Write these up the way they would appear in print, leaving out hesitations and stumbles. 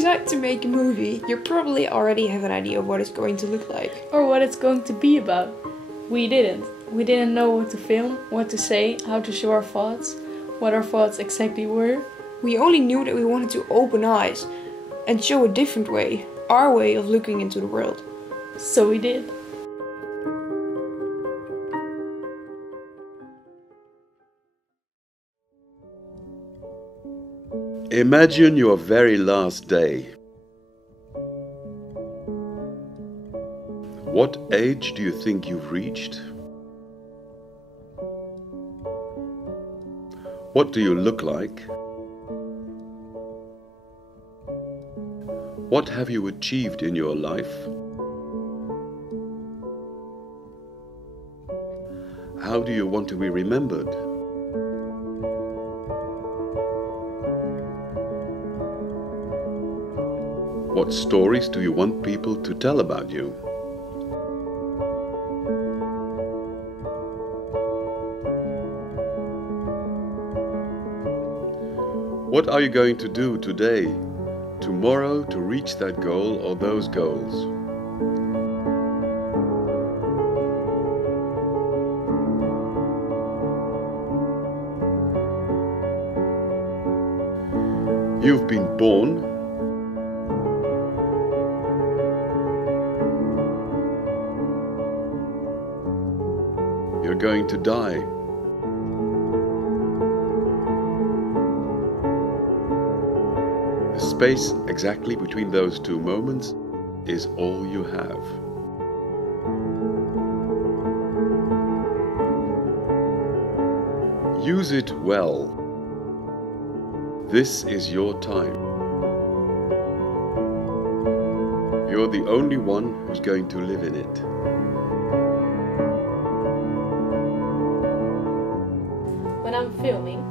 decide to make a movie, you probably already have an idea of what it's going to look like. Or what it's going to be about. We didn't. We didn't know what to film, what to say, how to show our thoughts, what our thoughts exactly were. We only knew that we wanted to open eyes and show a different way, our way of looking into the world. So we did. Imagine your very last day. What age do you think you've reached? What do you look like? What have you achieved in your life? How do you want to be remembered? What stories do you want people to tell about you? What are you going to do today, tomorrow to reach that goal or those goals? You've been born. You're going to die. The space exactly between those two moments is all you have. Use it well. This is your time. You're the only one who's going to live in it. When I'm filming,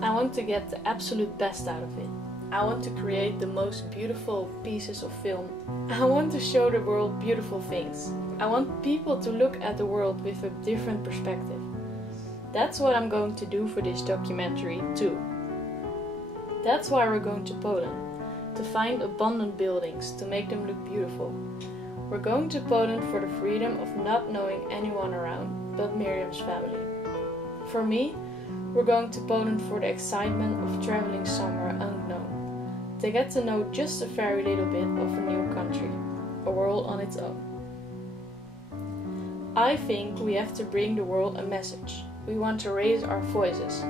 I want to get the absolute best out of it. I want to create the most beautiful pieces of film. I want to show the world beautiful things. I want people to look at the world with a different perspective. That's what I'm going to do for this documentary too. That's why we're going to Poland, to find abandoned buildings, to make them look beautiful. We're going to Poland for the freedom of not knowing anyone around but Miriam's family. For me, we're going to Poland for the excitement of traveling somewhere unknown. To get to know just a very little bit of a new country, a world on its own. I think we have to bring the world a message. We want to raise our voices.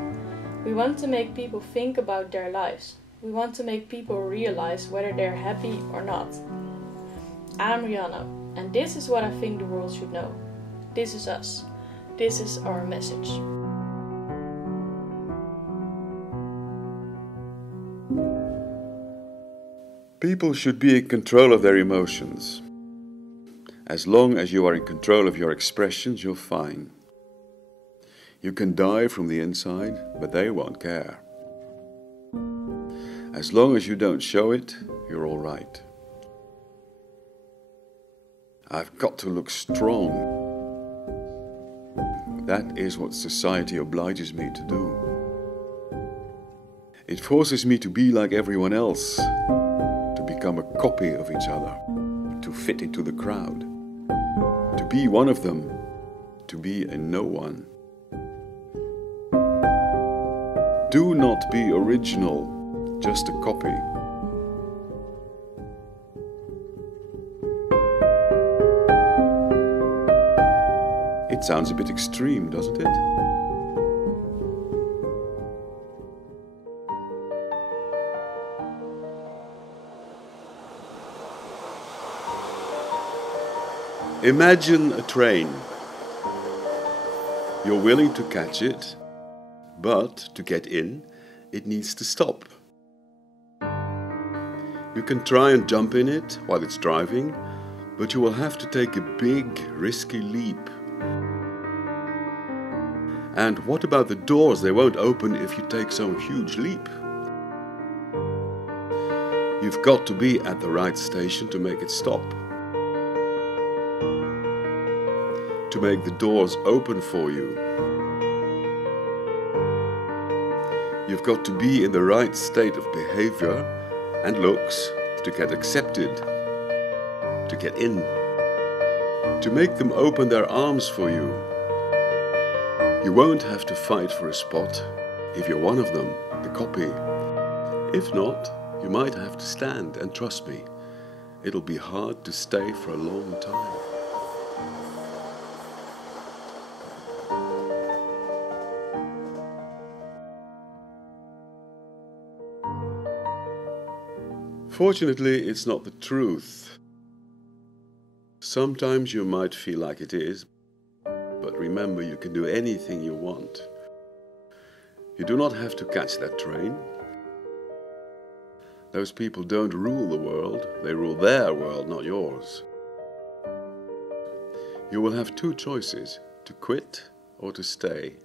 We want to make people think about their lives. We want to make people realize whether they're happy or not. I'm Rihanna, and this is what I think the world should know. This is us. This is our message. People should be in control of their emotions. As long as you are in control of your expressions, you're fine. You can die from the inside, but they won't care. As long as you don't show it, you're all right. I've got to look strong. That is what society obliges me to do. It forces me to be like everyone else. Become a copy of each other, to fit into the crowd, to be one of them, to be a no one. Do not be original, just a copy. It sounds a bit extreme, doesn't it? Imagine a train. You're willing to catch it, but to get in, it needs to stop. You can try and jump in it while it's driving, but you will have to take a big, risky leap. And what about the doors? They won't open if you take some huge leap. You've got to be at the right station to make it stop. To make the doors open for you. You've got to be in the right state of behavior and looks to get accepted, to get in, to make them open their arms for you. You won't have to fight for a spot if you're one of them, the copy. If not, you might have to stand, and trust me, it'll be hard to stay for a long time. Fortunately, it's not the truth. Sometimes you might feel like it is, but remember, you can do anything you want. You do not have to catch that train. Those people don't rule the world, they rule their world, not yours. You will have two choices, to quit or to stay.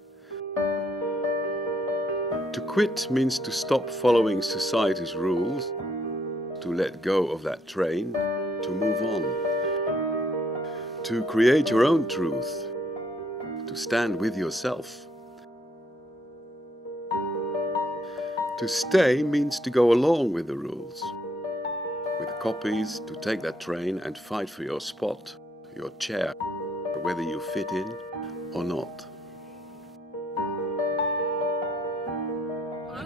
To quit means to stop following society's rules, to let go of that train, to move on. To create your own truth, to stand with yourself. To stay means to go along with the rules, with the copies, to take that train and fight for your spot, your chair, whether you fit in or not.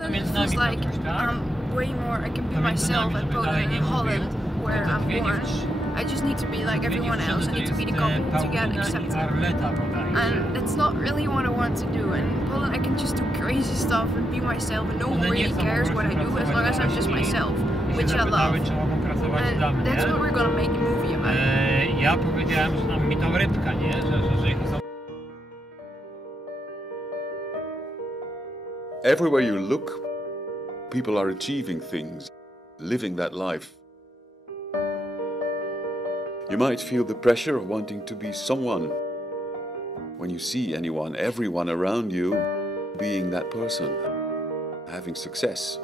It feels like I'm way more, I can be myself at Poland and Holland, where I'm born. I just need to be like everyone else, I need to be the copy to get accepted. And that's not really what I want to do. And in Poland I can just do crazy stuff and be myself, and no one really cares what I do as long as I'm just myself, which I love. And that's what we're gonna make the movie about. Ja powiedziałem, że tam mi tą rybka, nie? Że ich Everywhere you look, people are achieving things, living that life. You might feel the pressure of wanting to be someone when you see anyone, everyone around you being that person, having success.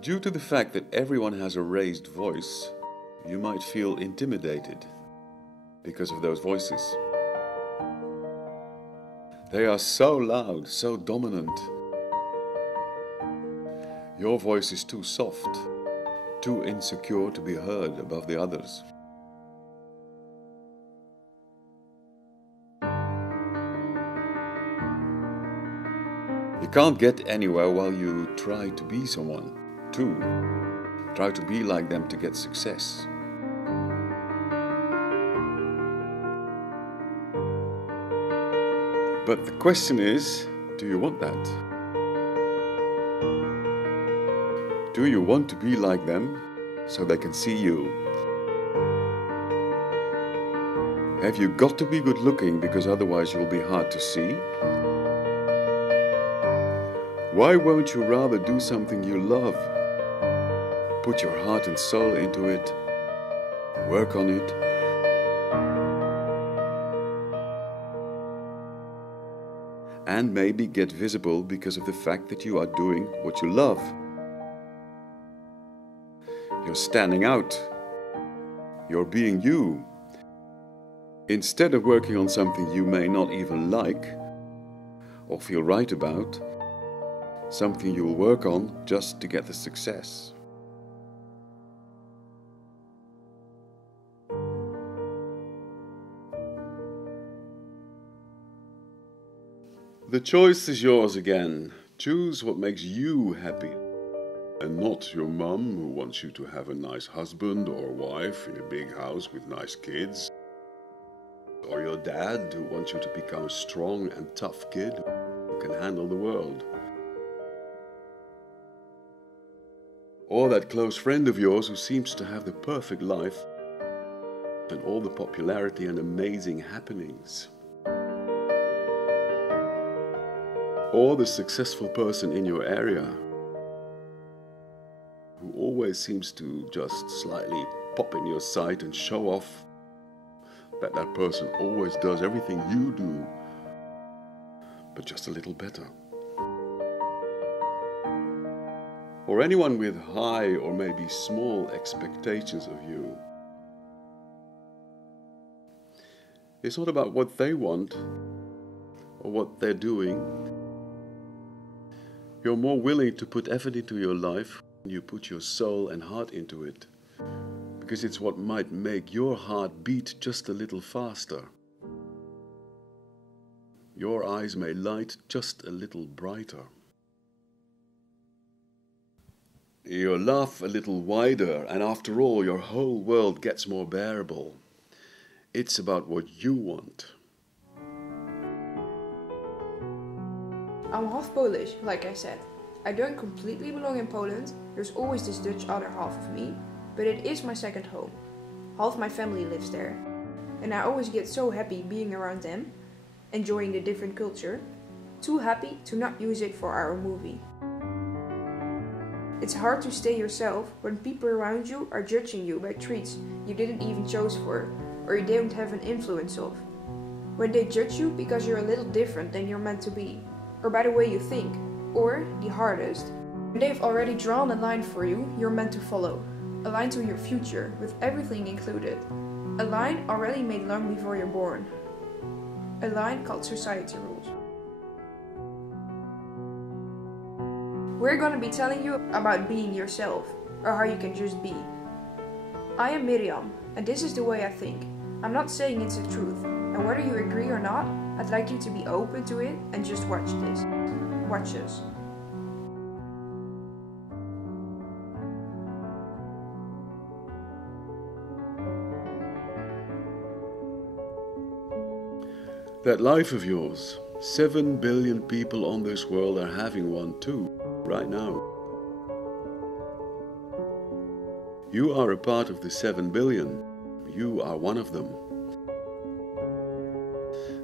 Due to the fact that everyone has a raised voice, you might feel intimidated because of those voices. They are so loud, so dominant. Your voice is too soft, too insecure to be heard above the others. You can't get anywhere while you try to be someone, too. Try to be like them to get success. But the question is, do you want that? Do you want to be like them so they can see you? Have you got to be good looking because otherwise you'll be hard to see? Why won't you rather do something you love? Put your heart and soul into it, work on it. And maybe get visible because of the fact that you are doing what you love. You're standing out. You're being you. Instead of working on something you may not even like or feel right about, something you will work on just to get the success. The choice is yours again. Choose what makes you happy, and not your mum who wants you to have a nice husband or wife in a big house with nice kids, or your dad who wants you to become a strong and tough kid who can handle the world, or that close friend of yours who seems to have the perfect life and all the popularity and amazing happenings. Or the successful person in your area who always seems to just slightly pop in your sight and show off that that person always does everything you do, but just a little better. Or anyone with high or maybe small expectations of you. It's not about what they want or what they're doing. You're more willing to put effort into your life when you put your soul and heart into it, because it's what might make your heart beat just a little faster. Your eyes may light just a little brighter. You laugh a little wider, and after all, your whole world gets more bearable. It's about what you want. I'm half Polish, like I said. I don't completely belong in Poland. There's always this Dutch other half of me, but it is my second home. Half my family lives there, and I always get so happy being around them, enjoying the different culture, too happy to not use it for our movie. It's hard to stay yourself when people around you are judging you by traits you didn't even choose for, or you don't have an influence of. When they judge you because you're a little different than you're meant to be, or by the way you think, or, the hardest, when they've already drawn a line for you you're meant to follow, a line to your future with everything included, a line already made long before you're born, a line called society rules. We're gonna be telling you about being yourself, or how you can just be. I am Miriam, and this is the way I think. I'm not saying it's the truth, and whether you agree or not, I'd like you to be open to it and just watch this. Watch us. That life of yours, 7 billion people on this world are having one too, right now. You are a part of the 7 billion. You are one of them.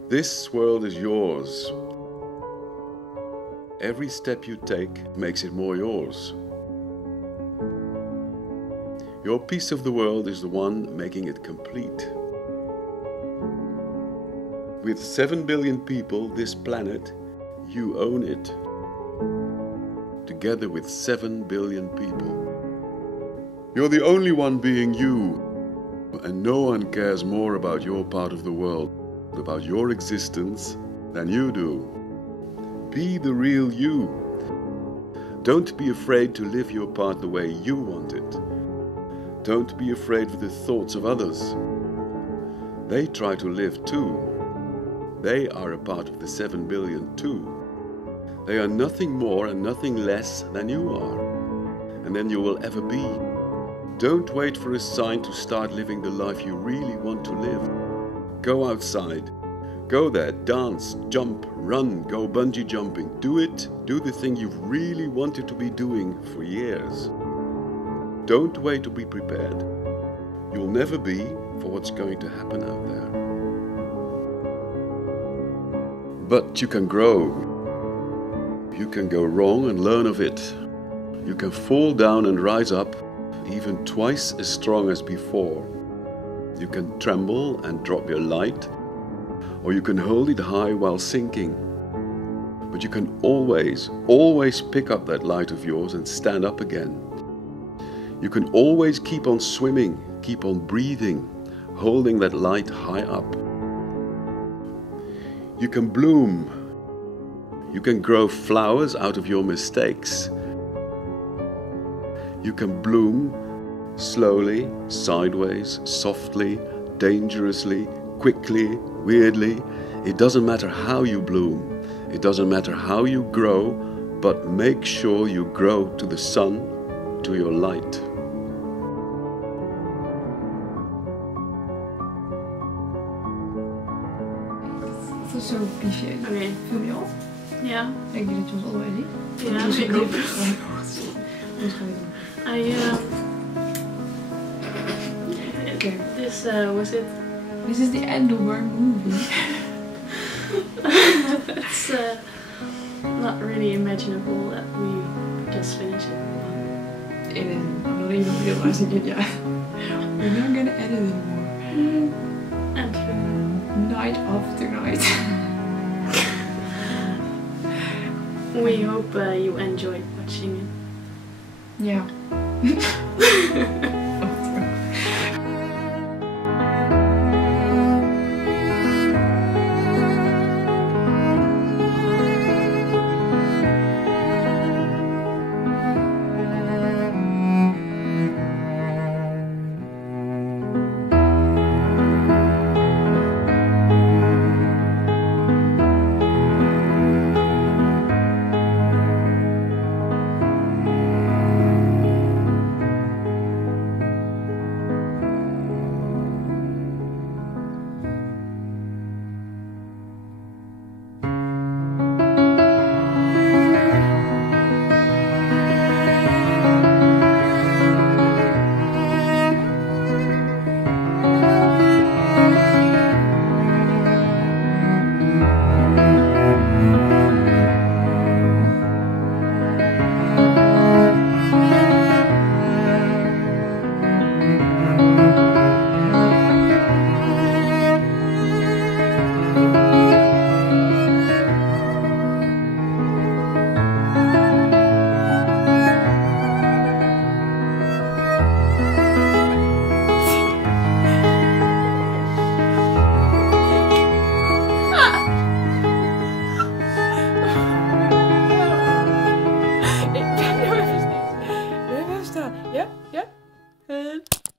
This world is yours. Every step you take makes it more yours. Your piece of the world is the one making it complete. With 7 billion people, this planet, you own it. Together with 7 billion people. You're the only one being you, and no one cares more about your part of the world, about your existence, than you do. Be the real you. Don't be afraid to live your part the way you want it. Don't be afraid of the thoughts of others. They try to live too. They are a part of the 7 billion too. They are nothing more and nothing less than you are, and than you will ever be. Don't wait for a sign to start living the life you really want to live. Go outside. Go there, dance, jump, run, go bungee jumping. Do it. Do the thing you've really wanted to be doing for years. Don't wait to be prepared. You'll never be for what's going to happen out there. But you can grow. You can go wrong and learn of it. You can fall down and rise up, even twice as strong as before. You can tremble and drop your light, or you can hold it high while sinking. But you can always, always pick up that light of yours and stand up again. You can always keep on swimming, keep on breathing, holding that light high up. You can bloom. You can grow flowers out of your mistakes. You can bloom slowly, sideways, softly, dangerously, quickly, weirdly. It doesn't matter how you bloom. It doesn't matter how you grow, but make sure you grow to the sun, to your light. Dat is zo cliché. Oké. Film je op? Ja. Denk je dat je ons allebei ziet? Ja, Dus ik ik hoop hoop het. Wat gaan we doen? Okay. This was it. This is the end of our movie. It's not really imaginable that we just finished it. It is. I'm not even realizing it yet. We're not gonna edit anymore. And Night after night. we hope you enjoyed watching it. Yeah.